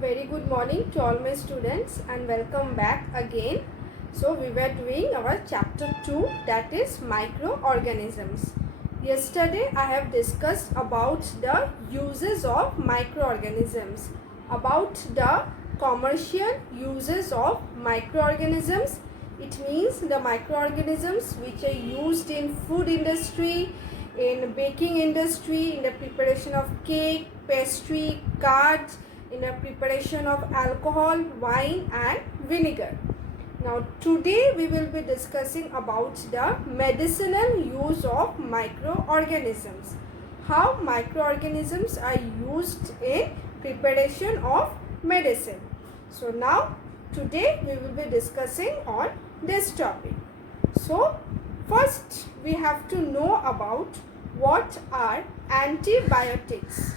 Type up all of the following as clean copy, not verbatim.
very good morning to all my students and welcome back again. So we were doing our chapter 2, that is microorganisms. Yesterday I have discussed about the uses of microorganisms, about the commercial uses of microorganisms. It means the microorganisms which are used in food industry, in baking industry, in the preparation of cake, pastry, cards, in the preparation of alcohol, wine and vinegar. Now today we will be discussing about the medicinal use of microorganisms. How microorganisms are used in preparation of medicine. So now today we will be discussing on this topic. So first we have to know about what are antibiotics.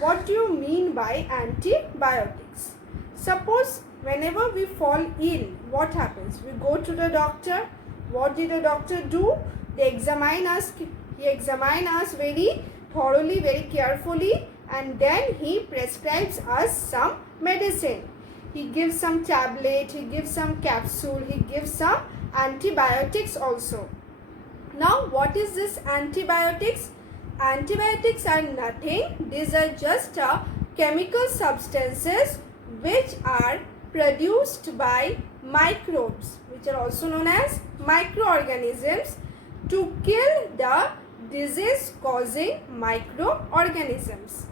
What do you mean by antibiotics? Suppose whenever we fall ill, what happens? We go to the doctor. What did the doctor do? They examine us. He examines us very thoroughly, very carefully, and then he prescribes us some medicine. He gives some tablet, he gives some capsule, he gives some antibiotics also. Now what is this antibiotics? Antibiotics are nothing. These are just chemical substances which are produced by microbes, which are also known as microorganisms, to kill the disease causing microorganisms.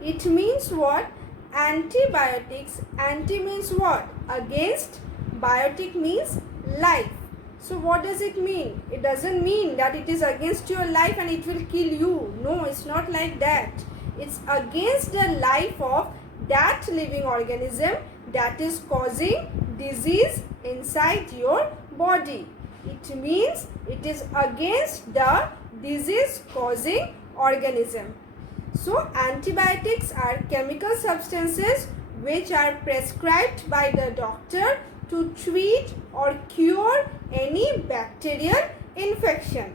It means what? Antibiotics. Anti means what? Against. Biotic means life. So what does it mean? It doesn't mean that it is against your life and it will kill you. No, it's not like that. It's against the life of that living organism that is causing disease inside your body. It means it is against the disease causing organism. So antibiotics are chemical substances which are prescribed by the doctor to treat or cure any bacterial infection.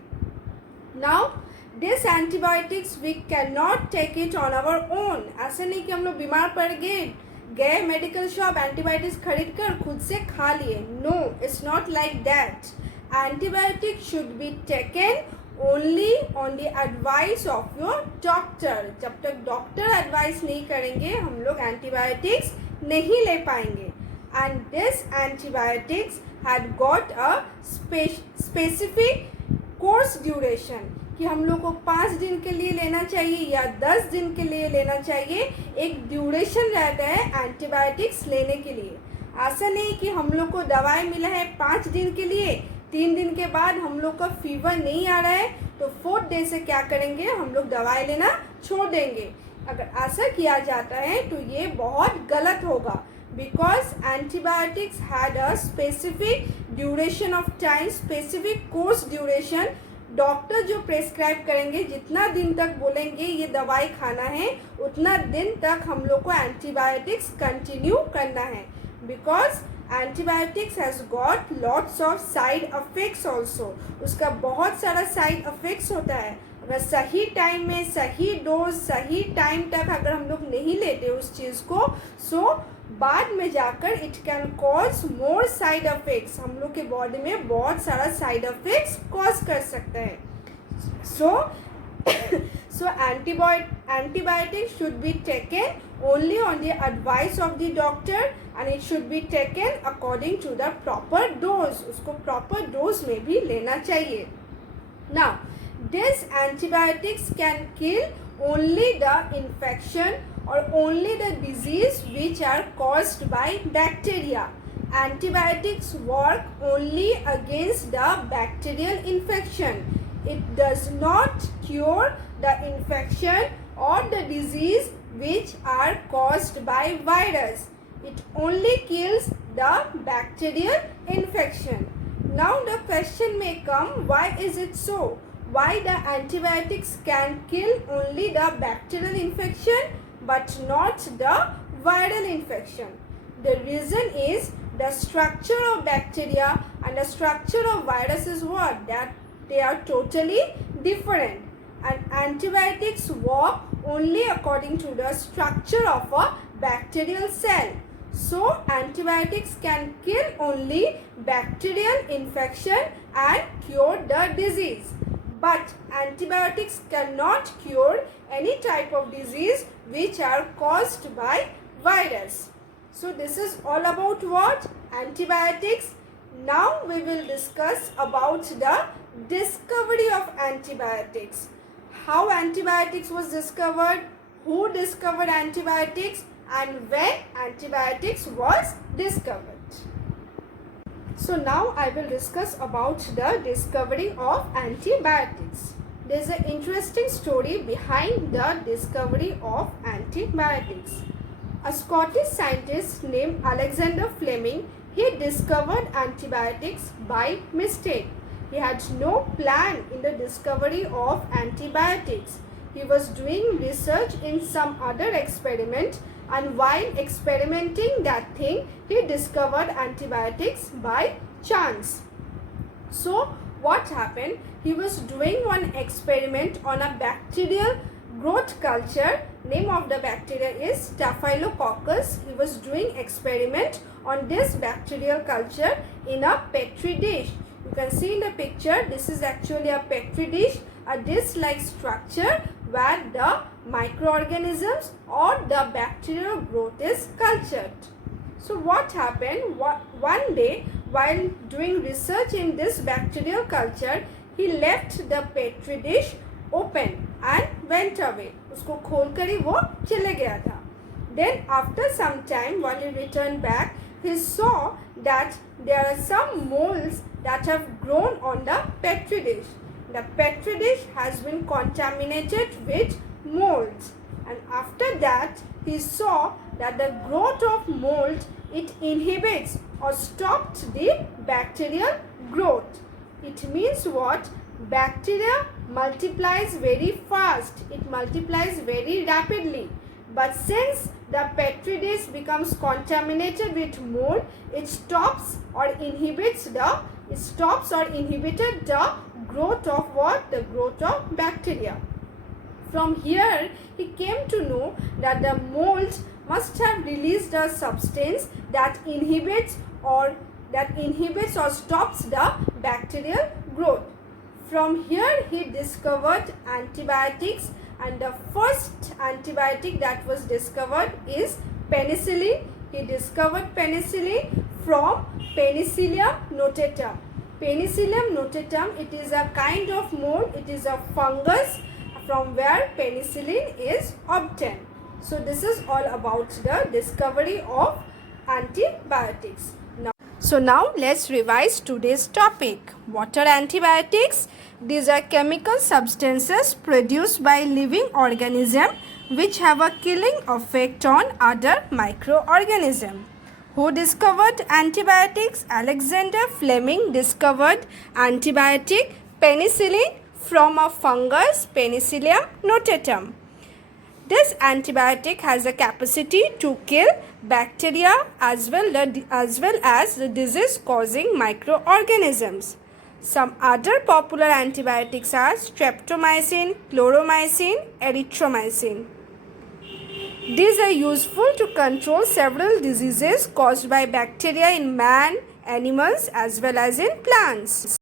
Now this antibiotics we cannot take it on our own. ऐसा नहीं कि हम लोग बीमार पड़ गए medical shop antibiotics खरीद कर खुद से खा लिए. No, it's not like that. Antibiotics should be taken only on the advice of your doctor. जब तक डॉक्टर एडवाइस नहीं करेंगे हम लोग एंटीबायोटिक्स नहीं ले पाएंगे. And this antibiotics had got a specific course duration कि हम लोग को 5 दिन के लिए लेना चाहिए या 10 दिन के लिए लेना चाहिए. एक ड्यूरेशन रहता है एंटीबायोटिक्स लेने के लिए. ऐसा नहीं कि हम लोग को दवाई मिला है 5 दिन के लिए, 3 दिन के बाद हम लोग का फीवर नहीं आ रहा है तो 4th डे से क्या करेंगे, हम लोग दवाई लेना छोड़ देंगे. अगर ऐसा किया जाता है तो ये बहुत गलत होगा. Because antibiotics had a specific duration of time, specific course duration. Doctor जो प्रेस्क्राइब करेंगे, जितना दिन तक बोलेंगे ये दवाई खाना है, उतना दिन तक हम लोग को एंटीबायोटिक्स कंटिन्यू करना है. Because antibiotics has got lots of side effects also. उसका बहुत सारा साइड इफेक्ट्स होता है. अगर सही टाइम में सही डोज सही टाइम तक अगर हम लोग नहीं लेते उस चीज़ को, सो बाद में जाकर it can cause more side effects. हम लोग के बॉडी में बहुत सारा साइड इफेक्ट्स कॉज कर सकते हैं. सो antibiotics should be taken only on the advice of the doctor and it should be taken according to the proper dose. उसको proper dose में भी लेना चाहिए. Now this antibiotics can kill only the infection or only the disease which are caused by bacteria. Antibiotics work only against the bacterial infection. It does not cure the infection or the disease which are caused by virus. It only kills the bacterial infection. Now the question may come, why is it so? Why the antibiotics can kill only the bacterial infection but not the viral infection? The reason is the structure of bacteria and the structure of virus is what? That they are totally different. And antibiotics work only according to the structure of a bacterial cell. So antibiotics can kill only bacterial infection and cure the disease. But antibiotics cannot cure any type of disease which are caused by virus. So this is all about what? Antibiotics. Now we will discuss about the discovery of antibiotics. How antibiotics was discovered, who discovered antibiotics, and when antibiotics was discovered. So now I will discuss about the discovery of antibiotics. There is an interesting story behind the discovery of antibiotics. A Scottish scientist named Alexander Fleming, he discovered antibiotics by mistake. He had no plan in the discovery of antibiotics. He was doing research in some other experiment, and while experimenting that thing, he discovered antibiotics by chance. So what happened? He was doing one experiment on a bacterial growth culture. Name of the bacteria is Staphylococcus. He was doing experiment on this bacterial culture in a petri dish. You can see in the picture, this is actually a petri dish, a dish-like structure where the microorganisms or the bacterial growth is cultured. So what happened? One day, while doing research in this bacterial culture, he left the petri dish open and went away. उसको खोलकर ही वो चले गया था. Then after some time, while he returned back, he saw that there are some molds that have grown on the petri dish. The petri dish has been contaminated with molds, and after that he saw that the growth of mold, it inhibits or stops the bacterial growth. It means what? Bacteria multiplies very fast, it multiplies very rapidly, but since the petri dish becomes contaminated with mold, it stops or inhibited the growth of what? The growth of bacteria. From here, he came to know that the mold must have released a substance that inhibits or stops the bacterial growth. From here, he discovered antibiotics, and the first antibiotic that was discovered is penicillin. He discovered penicillin from Penicillium notatum. Penicillium notatum, it is a kind of mold, it is a fungus from where penicillin is obtained. So this is all about the discovery of antibiotics. Now let's revise today's topic. What are antibiotics? These are chemical substances produced by living organisms which have a killing effect on other microorganisms. Who discovered antibiotics? Alexander Fleming discovered antibiotic penicillin from a fungus Penicillium notatum. This antibiotic has a capacity to kill bacteria as well as the disease-causing microorganisms. Some other popular antibiotics are streptomycin, chloromycin, erythromycin. These are useful to control several diseases caused by bacteria in man, animals as well as in plants.